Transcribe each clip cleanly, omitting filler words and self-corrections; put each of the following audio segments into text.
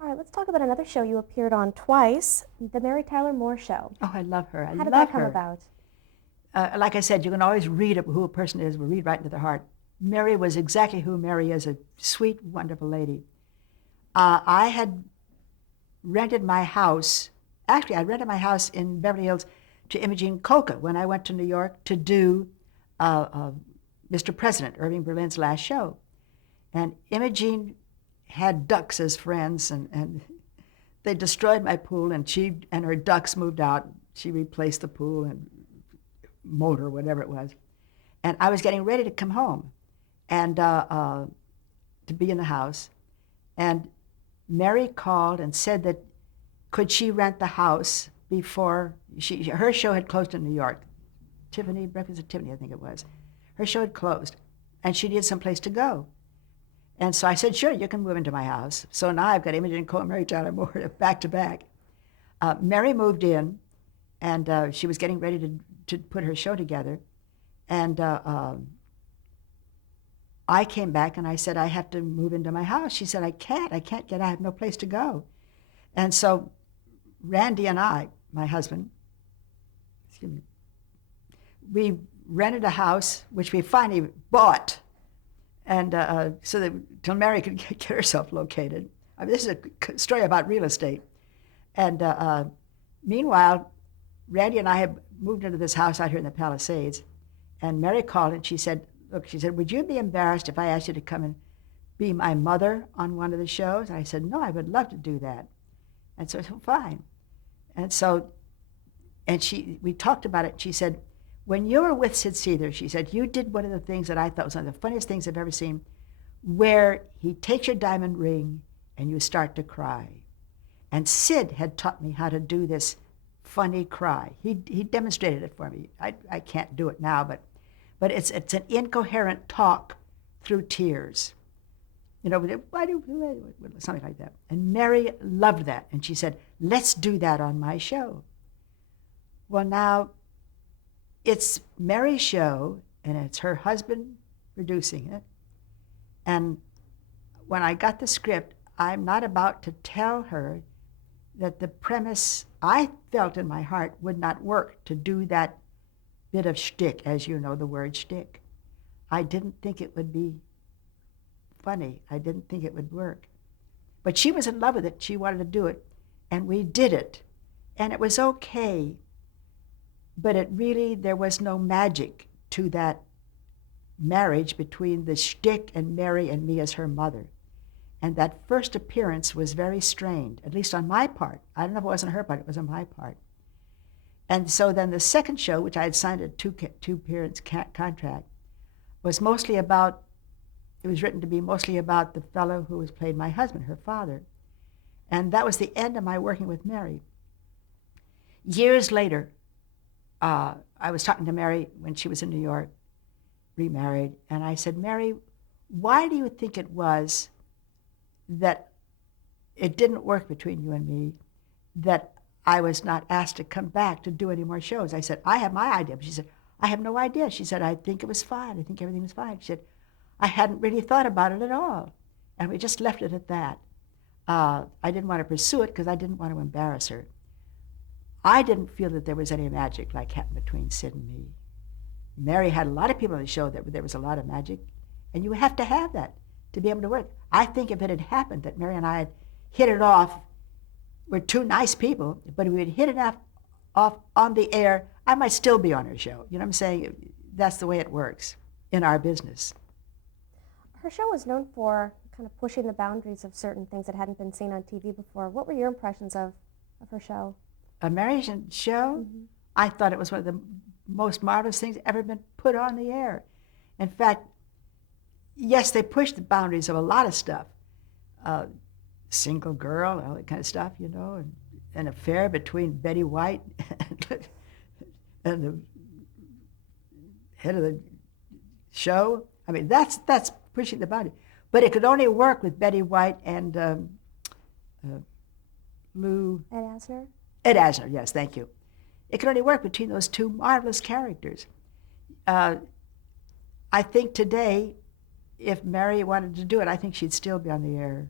All right, let's talk about another show you appeared on twice, The Mary Tyler Moore Show. Oh, I love her. I How did that love come her. about? Like I said, you can always read who a person is. We read right into their heart. Mary was exactly who Mary is, a sweet, wonderful lady. I had rented my house. Actually, I rented my house in Beverly Hills to Imogene Coca when I went to New York to do Mr. President, Irving Berlin's last show. And Imogene had ducks as friends, and they destroyed my pool, and she and her ducks moved out. She replaced the pool and motor, whatever it was. And I was getting ready to come home and to be in the house. And Mary called and said that could she rent the house before her show had closed in New York. Tiffany, Breakfast at Tiffany, I think it was. Her show had closed, and she needed someplace to go. And so I said, sure, you can move into my house. So now I've got Imogen Coe and Mary Tyler Moore back to back. Mary moved in, and she was getting ready to put her show together. And I came back and I said, I have to move into my house. She said, I can't I have no place to go. And so Randy and I, my husband, excuse me, we rented a house, which we finally bought, and so that till Mary could get herself located. I mean, this is a story about real estate. And meanwhile, Randy and I had moved into this house out here in the Palisades, and Mary called and she said, look, she said, would you be embarrassed if I asked you to come and be my mother on one of the shows? And I said, no, I would love to do that. And so I said, fine. And so, we talked about it. She said, when you were with Sid Caesar, she said, you did one of the things that I thought was one of the funniest things I've ever seen, where he takes your diamond ring and you start to cry. And Sid had taught me how to do this funny cry. He demonstrated it for me. I can't do it now, but it's an incoherent talk through tears. You know, something like that. And Mary loved that. And she said, let's do that on my show. Well, now it's Mary's show, and it's her husband producing it. And when I got the script, I'm not about to tell her that the premise I felt in my heart would not work to do that bit of shtick, as you know the word shtick. I didn't think it would be funny. I didn't think it would work. But she was in love with it. She wanted to do it. And we did it. And it was okay. But there was no magic to that marriage between the shtick and Mary and me as her mother. And that first appearance was very strained, at least on my part. I don't know if it was on her part, it was on my part. And so then the second show, which I had signed a two-appearance contract, was mostly about, it was written to be mostly about the fellow who was played my husband, her father. And that was the end of my working with Mary. Years later, I was talking to Mary when she was in New York, remarried, and I said, Mary, why do you think it was that it didn't work between you and me, that I was not asked to come back to do any more shows? I said, I have my idea. But she said, I have no idea. She said, I think it was fine. I think everything was fine. She said, I hadn't really thought about it at all. And we just left it at that. I didn't want to pursue it because I didn't want to embarrass her. I didn't feel that there was any magic like happened between Sid and me. Mary had a lot of people on the show that there was a lot of magic, and you have to have that to be able to work. I think if it had happened that Mary and I had hit it off, we're two nice people, but if we had hit it off on the air, I might still be on her show. You know what I'm saying? That's the way it works in our business. Her show was known for kind of pushing the boundaries of certain things that hadn't been seen on TV before. What were your impressions of her show? A Mary's show? Mm-hmm. I thought it was one of the most marvelous things ever been put on the air. In fact, yes, they pushed the boundaries of a lot of stuff. Single girl, all that kind of stuff, you know, and an affair between Betty White and the head of the show. I mean, that's pushing the boundary. But it could only work with Betty White and Lou... Ed Asner, yes, thank you. It could only work between those two marvelous characters. I think today, if Mary wanted to do it, I think she'd still be on the air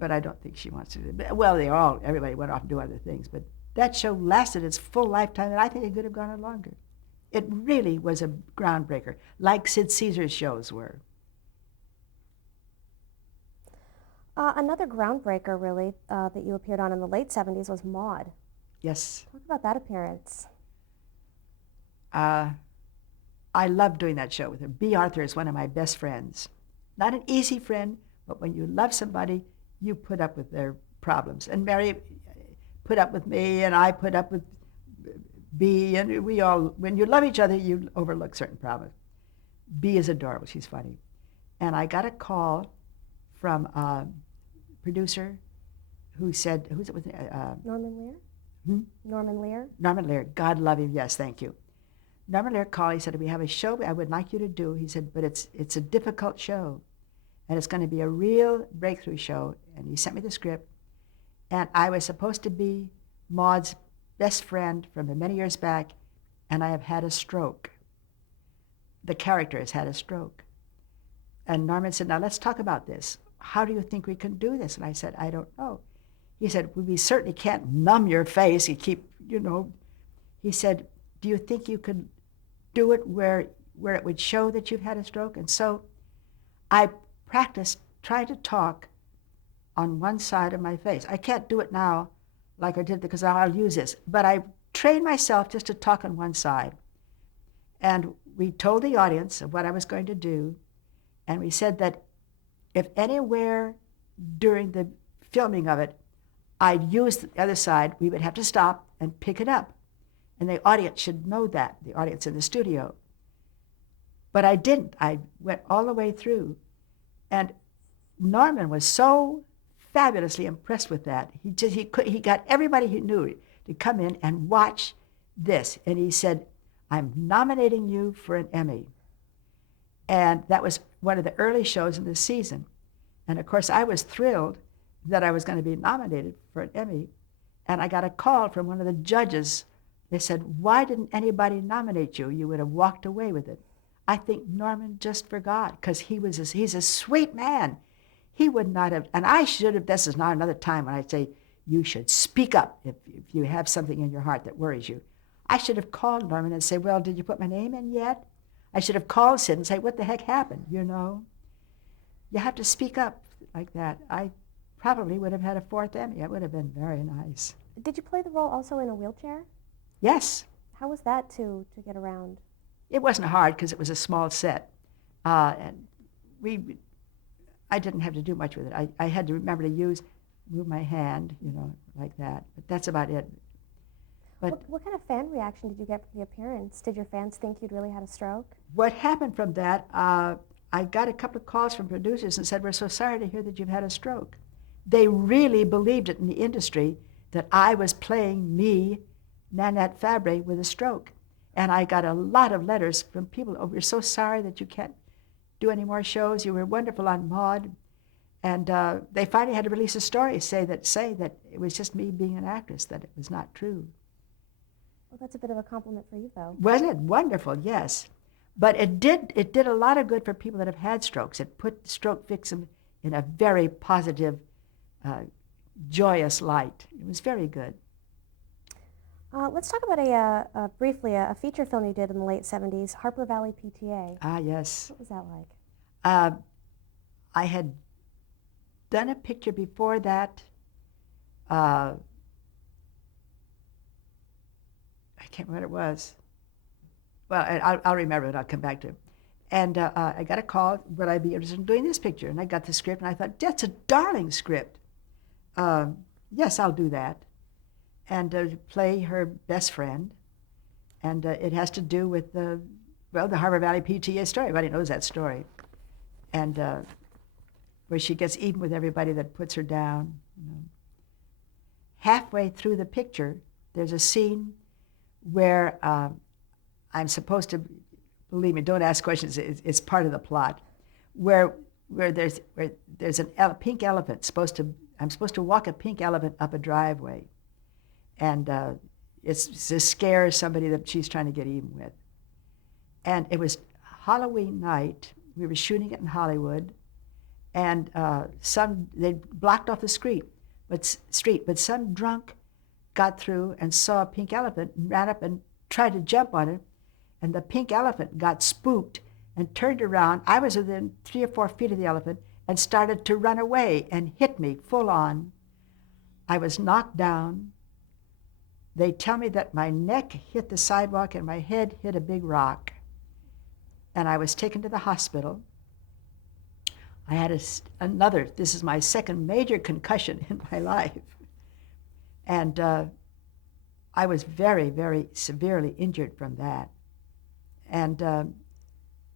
but I don't think she wants to do it. Well, everybody went off and do other things, but that show lasted its full lifetime, and I think it could have gone on longer. It really was a groundbreaker, like Sid Caesar's shows were. Another groundbreaker, really, that you appeared on in the late 70s was Maude. Yes. Talk about that appearance. I love doing that show with her. Bea Arthur is one of my best friends. Not an easy friend, but when you love somebody, you put up with their problems. And Mary put up with me, and I put up with Bea, and we all, when you love each other, you overlook certain problems. Bea is adorable. She's funny. And I got a call from a producer who said, who's it with? Norman Lear? Hmm? Norman Lear? Norman Lear. God love him. Yes, thank you. Norman Lear called. He said, we have a show I would like you to do. He said, but it's a difficult show, and it's going to be a real breakthrough show. And he sent me the script, and I was supposed to be Maude's best friend from many years back, and I have had a stroke. The character has had a stroke. And Norman said, now let's talk about this. How do you think we can do this? And I said, I don't know. He said, well, we certainly can't numb your face. You keep, He said, do you think you could do it where it would show that you've had a stroke? And so I practiced trying to talk on one side of my face. I can't do it now like I did because I'll use this. But I trained myself just to talk on one side. And we told the audience of what I was going to do. And we said that if anywhere during the filming of it I'd use the other side, we would have to stop and pick it up. And the audience should know that, the audience in the studio. But I didn't. I went all the way through. And Norman was so fabulously impressed with that. He got everybody he knew to come in and watch this. And he said, I'm nominating you for an Emmy. And that was one of the early shows in the season. And of course, I was thrilled that I was going to be nominated for an Emmy. And I got a call from one of the judges. They said, why didn't anybody nominate you? You would have walked away with it. I think Norman just forgot, because he's a sweet man. He would not have, and I should have, this is not another time when I say you should speak up if you have something in your heart that worries you. I should have called Norman and say, well, did you put my name in yet? I should have called Sid and say, what the heck happened, You have to speak up like that. I probably would have had a fourth Emmy. It would have been very nice. Did you play the role also in a wheelchair? Yes. How was that to get around? It wasn't hard because it was a small set. And I didn't have to do much with it. I had to remember to move my hand, like that. But that's about it. But what kind of fan reaction did you get from the appearance? Did your fans think you'd really had a stroke? What happened from that, I got a couple of calls from producers and said, we're so sorry to hear that you've had a stroke. They really believed it in the industry that I was playing me, Nanette Fabray, with a stroke. And I got a lot of letters from people, oh, we're so sorry that you can't do any more shows. You were wonderful on Maude. And they finally had to release a story say that it was just me being an actress, that it was not true. Well, that's a bit of a compliment for you, though. Wasn't it wonderful? Yes. But it did a lot of good for people that have had strokes. It put stroke victims in a very positive, joyous light. It was very good. Let's talk about briefly a feature film you did in the late 70s, Harper Valley PTA. Ah, yes. What was that like? I had done a picture before that. I can't remember what it was. Well, I'll remember it. I'll come back to it. And I got a call, would I be interested in doing this picture? And I got the script, and I thought, that's a darling script. Yes, I'll do that. And play her best friend. And it has to do with the Harper Valley PTA story. Everybody knows that story. And where she gets even with everybody that puts her down. Halfway through the picture, there's a scene where I'm supposed to, believe me, don't ask questions, it's part of the plot, where there's a pink elephant, I'm supposed to walk a pink elephant up a driveway. And it's to scare somebody that she's trying to get even with. And it was Halloween night. We were shooting it in Hollywood. and they blocked off the street, but some drunk got through and saw a pink elephant and ran up and tried to jump on it, and the pink elephant got spooked and turned around. I was within 3 or 4 feet of the elephant and started to run away and hit me full on. I was knocked down. They tell me that my neck hit the sidewalk and my head hit a big rock. And I was taken to the hospital. I had this is my second major concussion in my life. And I was very, very severely injured from that. And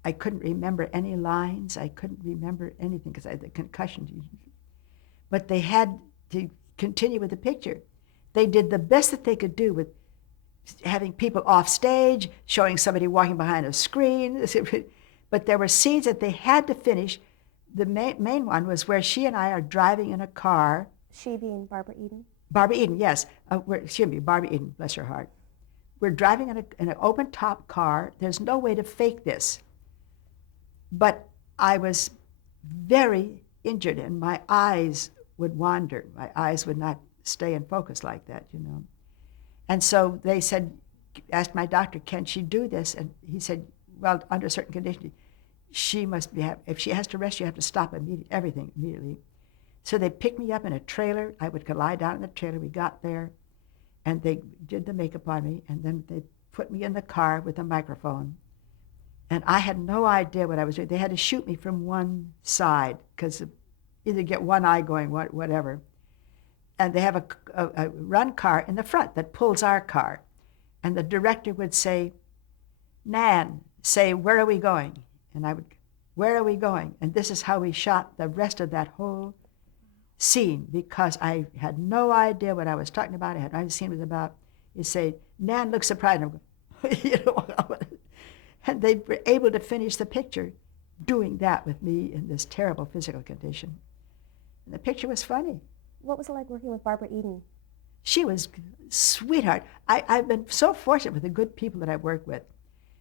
I couldn't remember any lines. I couldn't remember anything because I had the concussion. But they had to continue with the picture. They did the best that they could do with having people off stage, showing somebody walking behind a screen. But there were scenes that they had to finish. The main one was where she and I are driving in a car. She being Barbara Eden? Barbara Eden, yes. Barbara Eden, bless her heart. We're driving in an open-top car. There's no way to fake this. But I was very injured, and my eyes would wander. My eyes would not stay in focus like that, you know. And so they asked my doctor, can she do this? And he said, well, under certain conditions, she must if she has to rest, you have to stop everything immediately. So they picked me up in a trailer. I would lie down in the trailer. We got there, and they did the makeup on me, and then they put me in the car with a microphone. And I had no idea what I was doing. They had to shoot me from one side, because either get one eye going, whatever. And they have a run car in the front that pulls our car. And the director would say, Nan, say, where are we going? And I would, where are we going? And this is how we shot the rest of that whole scene, because I had no idea what I was talking about. I had no idea what the scene was about. You say, Nan looks surprised. And I'm going, you know, and they were able to finish the picture doing that with me in this terrible physical condition. And the picture was funny. What was it like working with Barbara Eden? She was a sweetheart. I've been so fortunate with the good people that I work with.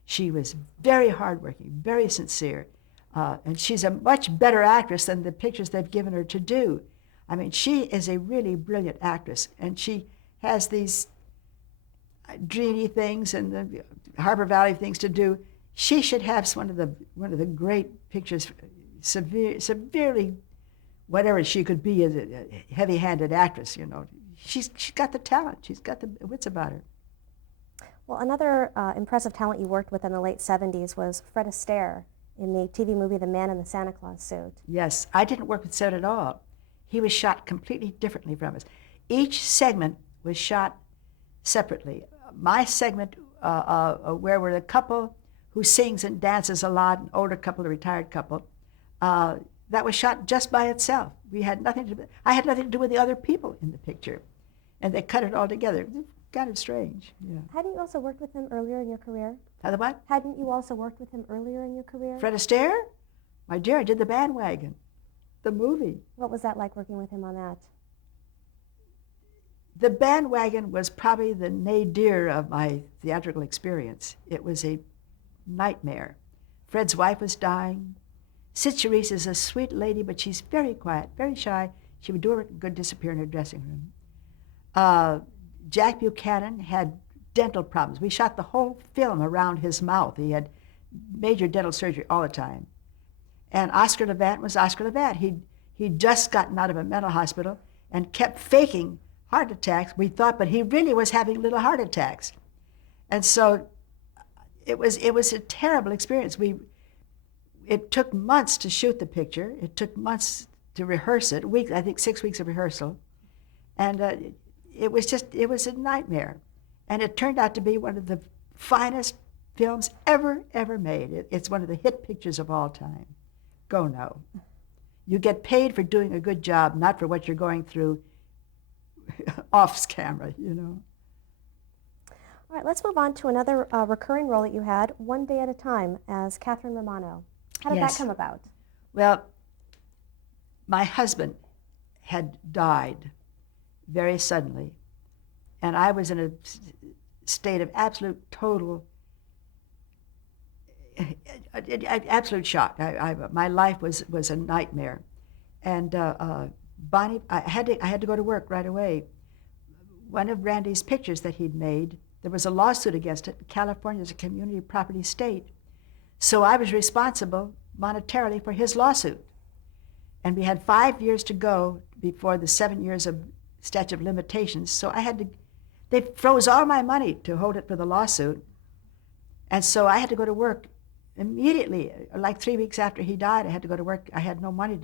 She was very hardworking, very sincere, and she's a much better actress than the pictures they've given her to do. I mean, she is a really brilliant actress, and she has these dreamy things and the Harbor Valley things to do. She should have one of the great pictures, severely, whatever she could be as a heavy-handed actress, you know. She's got the talent. She's got the wits about her. Well, another impressive talent you worked with in the late 70s was Fred Astaire in the TV movie The Man in the Santa Claus Suit. Yes, I didn't work with Fred at all. He was shot completely differently from us. Each segment was shot separately. My segment, where we're a couple who sings and dances a lot, an older couple, a retired couple, that was shot just by itself. I had nothing to do with the other people in the picture. And they cut it all together. Kind of strange, yeah. Hadn't you also worked with him earlier in your career? The what? Hadn't you also worked with him earlier in your career? Fred Astaire? My dear, I did The Bandwagon, the movie. What was that like working with him on that? The Bandwagon was probably the nadir of my theatrical experience. It was a nightmare. Fred's wife was dying. Sid Charisse is a sweet lady, but she's very quiet, very shy. She would do her good disappear in her dressing room. Jack Buchanan had dental problems. We shot the whole film around his mouth. He had major dental surgery all the time. And Oscar Levant was Oscar Levant. He'd just gotten out of a mental hospital and kept faking heart attacks, we thought, but he really was having little heart attacks. And so it was a terrible experience. It took months to shoot the picture. It took months to rehearse it, I think 6 weeks of rehearsal. And it was a nightmare. And it turned out to be one of the finest films ever made. It's one of the hit pictures of all time. Go no. You get paid for doing a good job, not for what you're going through off camera, you know. All right, let's move on to another recurring role that you had, One Day at a Time, as Catherine Romano. How did that come about? Well, my husband had died very suddenly, and I was in a state of absolute shock. My life was a nightmare. And Bonnie, I had to go to work right away. One of Randy's pictures that he'd made, there was a lawsuit against it. California is a community property state. So I was responsible monetarily for his lawsuit. And we had 5 years to go before the 7 years of statute of limitations. So they froze all my money to hold it for the lawsuit. And so I had to go to work immediately. Like 3 weeks after he died, I had to go to work. I had no money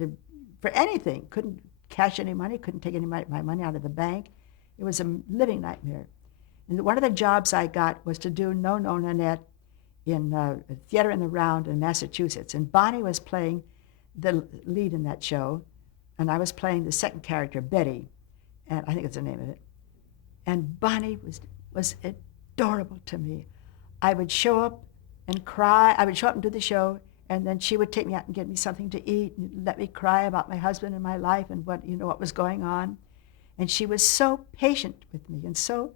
for anything. Couldn't cash any money, couldn't take my money out of the bank. It was a living nightmare. And one of the jobs I got was to do No, No, Nanette in a theater in the Round in Massachusetts. And Bonnie was playing the lead in that show, and I was playing the second character, Betty, and I think it's the name of it. And Bonnie was adorable to me. I would show up and cry. I would show up and do the show, and then she would take me out and get me something to eat and let me cry about my husband and my life and what was going on. And she was so patient with me and so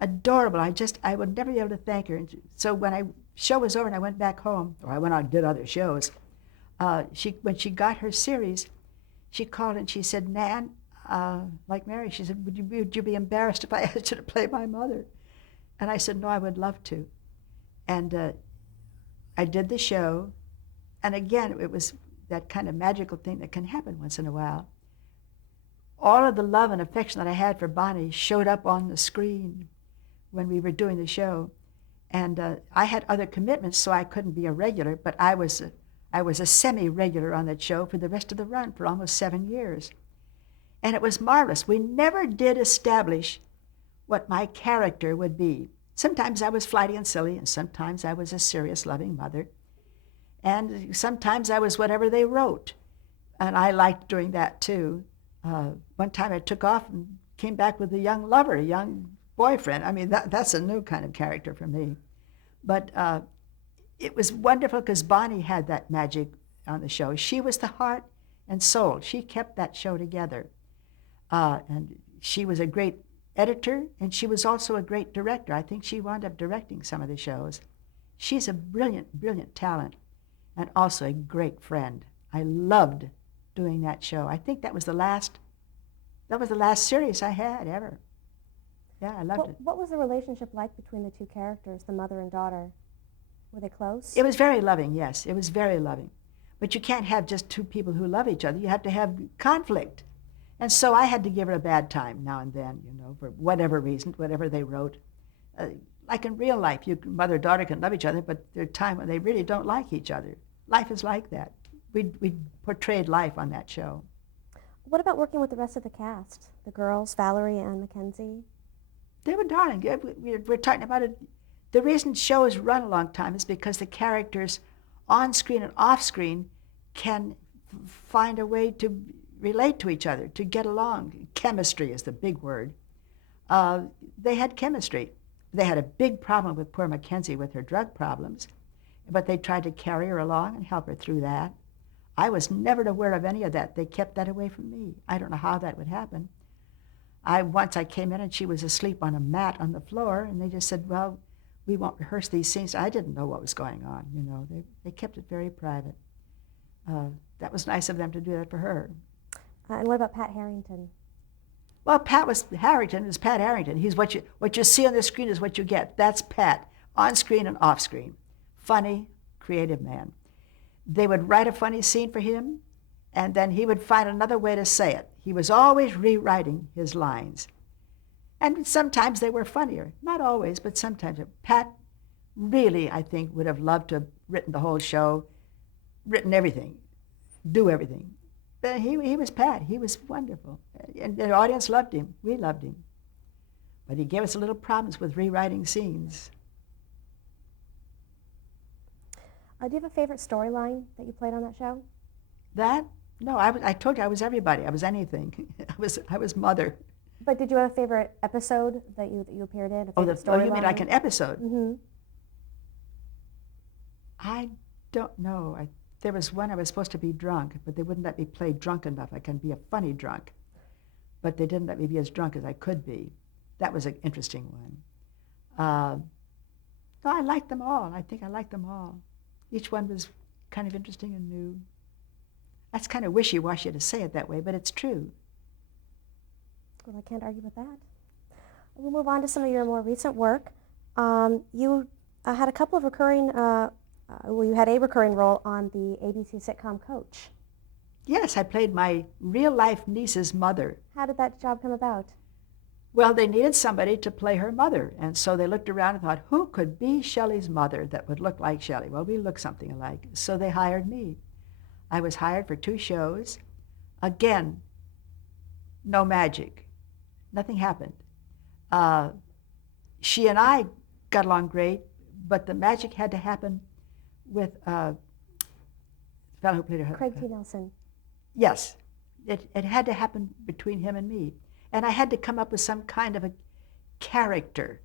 adorable. I would never be able to thank her. And so when show was over and I went back home, or I went on and did other shows, when she got her series, she called and she said, Nan, like Mary, she said, would you be embarrassed if I asked you to play my mother? And I said, no, I would love to. And I did the show. And again, it was that kind of magical thing that can happen once in a while. All of the love and affection that I had for Bonnie showed up on the screen when we were doing the show. And I had other commitments, so I couldn't be a regular, but I was a semi-regular on that show for the rest of the run for almost 7 years. And it was marvelous. We never did establish what my character would be. Sometimes I was flighty and silly, and sometimes I was a serious, loving mother. And sometimes I was whatever they wrote. And I liked doing that, too. One time I took off and came back with a young lover, a young boyfriend. I mean, that's a new kind of character for me. But it was wonderful because Bonnie had that magic on the show. She was the heart and soul. She kept that show together. And she was a great editor, and she was also a great director. I think she wound up directing some of the shows. She's a brilliant, brilliant talent, and also a great friend. I loved doing that show. I think that was the last series I had ever. Yeah, I loved it. What was the relationship like between the two characters, the mother and daughter? Were they close? It was very loving, yes. It was very loving. But you can't have just two people who love each other. You have to have conflict. And so I had to give her a bad time now and then, for whatever reason, whatever they wrote. Like in real life, mother and daughter can love each other, but there are times when they really don't like each other. Life is like that. We portrayed life on that show. What about working with the rest of the cast? The girls, Valerie and Mackenzie? They were darling. We're talking about it. The reason shows run a long time is because the characters on screen and off screen can find a way to relate to each other, to get along. Chemistry is the big word. They had chemistry. They had a big problem with poor Mackenzie with her drug problems, but they tried to carry her along and help her through that. I was never aware of any of that. They kept that away from me. I don't know how that would happen. Once I came in and she was asleep on a mat on the floor, and they just said, well, we won't rehearse these scenes. I didn't know what was going on, They kept it very private. That was nice of them to do that for her. And what about Pat Harrington? Well, Pat Harrington. He's what you see on the screen is what you get. That's Pat, on screen and off screen. Funny, creative man. They would write a funny scene for him, and then he would find another way to say it. He was always rewriting his lines. And sometimes they were funnier. Not always, but sometimes. Pat really, I think, would have loved to have written the whole show, written everything, do everything. But he was Pat. He was wonderful. And the audience loved him. We loved him. But he gave us a little problems with rewriting scenes. Do you have a favorite storyline that you played on that show? That? No, I told you I was everybody. I was anything. I was mother. But did you have a favorite episode that you appeared in? You mean like an episode? Mm-hmm. I don't know. There was one I was supposed to be drunk, but they wouldn't let me play drunk enough. I can be a funny drunk, but they didn't let me be as drunk as I could be. That was an interesting one. No, I liked them all. I think I liked them all. Each one was kind of interesting and new. That's kind of wishy-washy to say it that way, but it's true. Well, I can't argue with that. We'll move on to some of your more recent work. You had a couple of you had a recurring role on the ABC sitcom Coach. Yes, I played my real-life niece's mother. How did that job come about? Well, they needed somebody to play her mother, and so they looked around and thought, who could be Shelley's mother that would look like Shelley? Well, we look something alike, so they hired me. I was hired for 2 shows. Again, no magic. Nothing happened. She and I got along great, but the magic had to happen with the fellow who played her. Craig T. Nelson. Yes, it had to happen between him and me. And I had to come up with some kind of a character.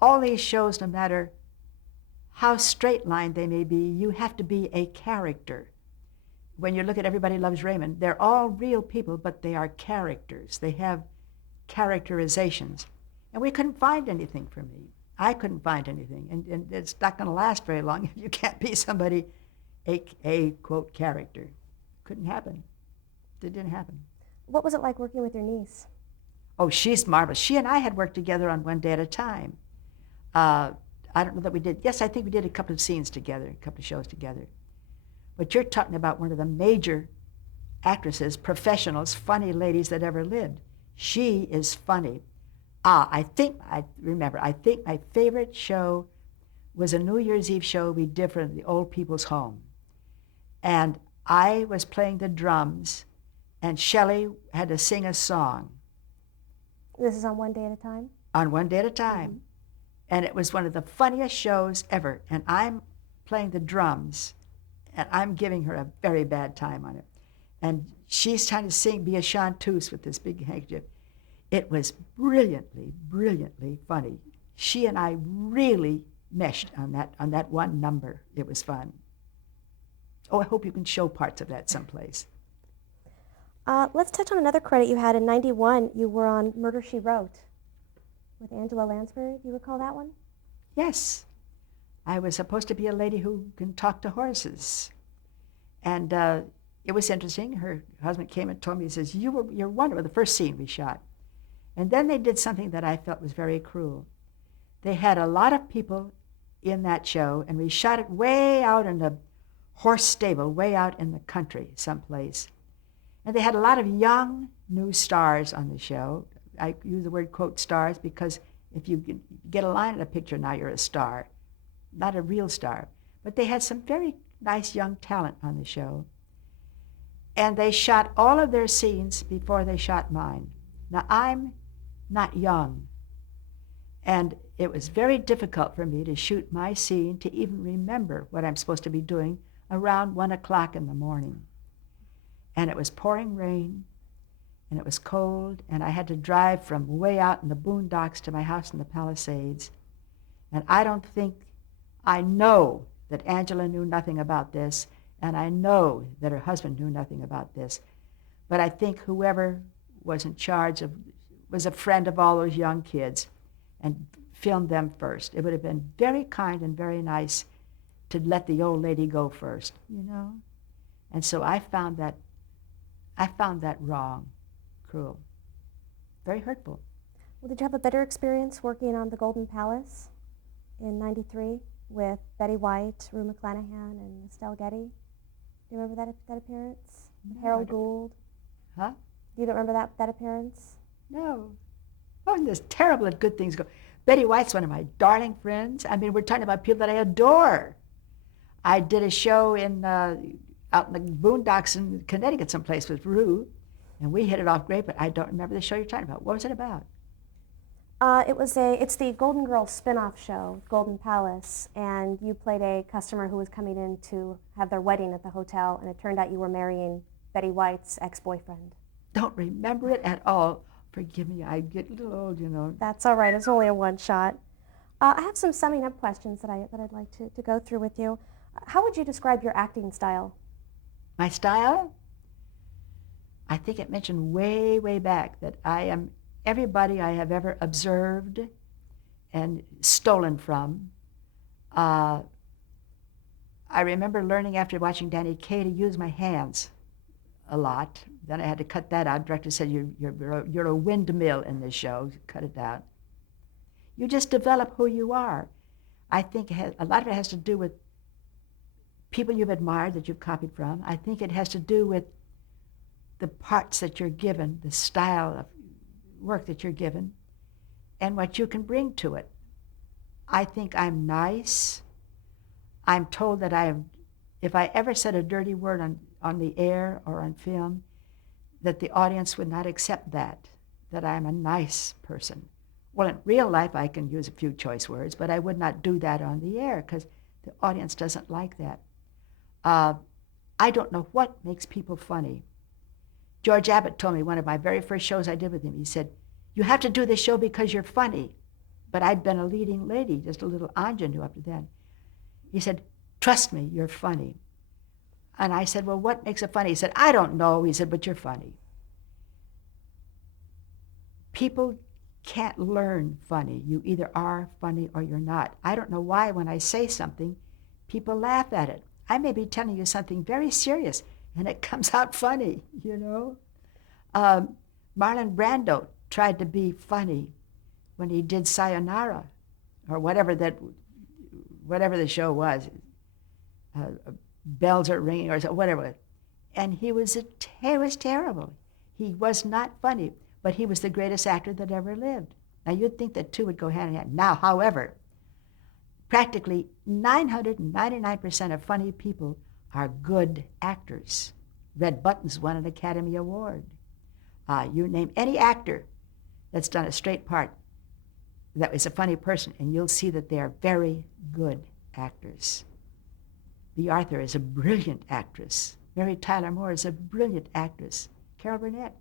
All these shows, no matter how straight-lined they may be, you have to be a character. When you look at Everybody Loves Raymond, they're all real people, but they are characters. They have characterizations. And we couldn't find anything for me. I couldn't find anything. And it's not going to last very long if you can't be somebody, a quote, character. Couldn't happen. It didn't happen. What was it like working with your niece? Oh, she's marvelous. She and I had worked together on One Day at a Time. I don't know that we did. Yes, I think we did a couple of scenes together, a couple of shows together. But you're talking about one of the major actresses, professionals, funny ladies that ever lived. She is funny. I think my favorite show was a New Year's Eve show we did for the old people's home. And I was playing the drums, and Shelley had to sing a song. This is on One Day at a Time? On One Day at a Time. Mm-hmm. And it was one of the funniest shows ever. And I'm playing the drums, and I'm giving her a very bad time on it. And she's trying to be a chanteuse with this big handkerchief. It was brilliantly, brilliantly funny. She and I really meshed on that one number. It was fun. Oh, I hope you can show parts of that someplace. Let's touch on another credit you had. In '91, you were on Murder, She Wrote with Angela Lansbury. Do you recall that one? Yes. I was supposed to be a lady who can talk to horses. And it was interesting. Her husband came and told me, he says, you're wonderful, the first scene we shot. And then they did something that I felt was very cruel. They had a lot of people in that show, and we shot it way out in the horse stable, way out in the country someplace. And they had a lot of young new stars on the show. I use the word, quote, stars, because if you get a line in a picture now, you're a star, not a real star. But they had some very nice young talent on the show. And they shot all of their scenes before they shot mine. Now, I'm not young. And it was very difficult for me to shoot my scene, to even remember what I'm supposed to be doing around 1 o'clock in the morning. And it was pouring rain, and it was cold, and I had to drive from way out in the boondocks to my house in the Palisades. And I know that Angela knew nothing about this, and I know that her husband knew nothing about this. But I think whoever was in charge was a friend of all those young kids and filmed them first. It would have been very kind and very nice to let the old lady go first, you know? And so I found that wrong, cruel, very hurtful. Well, did you have a better experience working on the Golden Palace in '93 with Betty White, Rue McClanahan, and Estelle Getty? Do you remember that appearance? No, Harold Gould? Huh? You don't remember that appearance? No. Oh, and there's terrible at good things go. Betty White's one of my darling friends. I mean, we're talking about people that I adore. I did a show out in the boondocks in Connecticut someplace with Rue, and we hit it off great, but I don't remember the show you're talking about. What was it about? It's the Golden Girls spin-off show, Golden Palace, and you played a customer who was coming in to have their wedding at the hotel, and it turned out you were marrying Betty White's ex-boyfriend. Don't remember it at all. Forgive me, I get a little old, you know. That's all right. It's only a one-shot. I have some summing up questions that I'd like to go through with you. How would you describe your acting style? My style? I think it mentioned way, way back that I am everybody I have ever observed and stolen from. I remember learning after watching Danny Kaye to use my hands a lot. Then I had to cut that out. Director said, you're a windmill in this show. Cut it down. You just develop who you are. I think a lot of it has to do with people you've admired that you've copied from. I think it has to do with the parts that you're given, the style of work that you're given, and what you can bring to it. I think I'm nice. I'm told that if I ever said a dirty word on the air or on film, that the audience would not accept that I'm a nice person. Well, in real life, I can use a few choice words, but I would not do that on the air because the audience doesn't like that. I don't know what makes people funny. George Abbott told me one of my very first shows I did with him, he said, you have to do this show because you're funny. But I'd been a leading lady, just a little ingenue up to then. He said, trust me, you're funny. And I said, well, what makes it funny? He said, I don't know. He said, but you're funny. People can't learn funny. You either are funny or you're not. I don't know why when I say something, people laugh at it. I may be telling you something very serious, and it comes out funny, you know? Marlon Brando tried to be funny when he did Sayonara, or whatever the show was. Bells are ringing, or whatever. And he was terrible. He was not funny, but he was the greatest actor that ever lived. Now, you'd think that two would go hand in hand. Now, however, practically 999% of funny people are good actors. Red Buttons won an Academy Award. You name any actor that's done a straight part that is a funny person, and you'll see that they are very good actors. Bea Arthur is a brilliant actress. Mary Tyler Moore is a brilliant actress. Carol Burnett,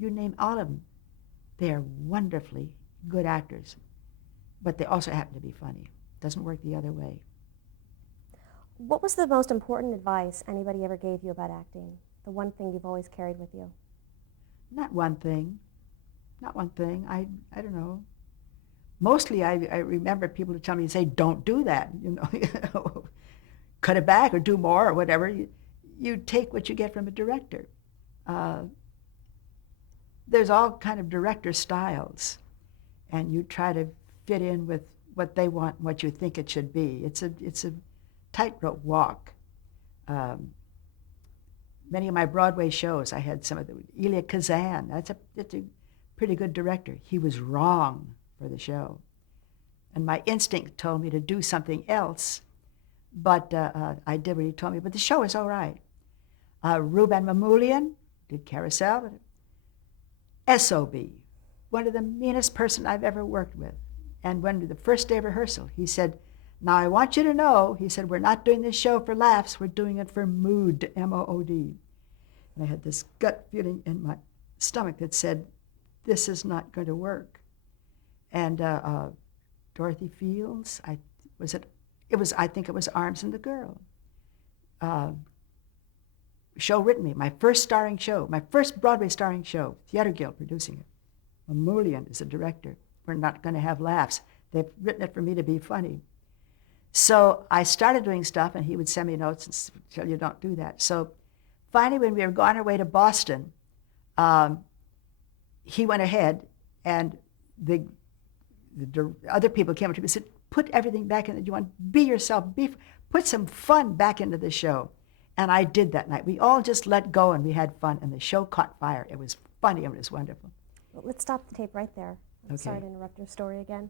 you name all of them. They are wonderfully good actors, but they also happen to be funny. Doesn't work the other way. What was the most important advice anybody ever gave you about acting? The one thing you've always carried with you? Not one thing. I don't know. Mostly I remember people who tell me, say, don't do that, you know, cut it back or do more or whatever. You take what you get from a director. There's all kind of director styles, and you try to fit in with what they want and what you think it should be. It's a tightrope walk. Many of my Broadway shows, I had some of the, Elia Kazan, that's a pretty good director. He was wrong for the show. And my instinct told me to do something else, but I did what he told me, but the show is all right. Ruben Mamoulian did Carousel. S.O.B., one of the meanest person I've ever worked with. And when the first day of rehearsal, he said, now I want you to know, he said, we're not doing this show for laughs, we're doing it for mood, M-O-O-D. And I had this gut feeling in my stomach that said, this is not going to work. And Dorothy Fields, I think it was Arms and the Girl. Show written me, my first starring show, my first Broadway starring show, Theater Guild producing it. Mamoulian is the director. We're not going to have laughs. They've written it for me to be funny. So I started doing stuff, and he would send me notes and tell you don't do that. So finally, when we were on our way to Boston, he went ahead, and the other people came up to me and said, put everything back in. You want be yourself. Put some fun back into the show. And I did that night. We all just let go, and we had fun, and the show caught fire. It was funny, and it was wonderful. Well, let's stop the tape right there. I'm Okay. sorry to interrupt your story again.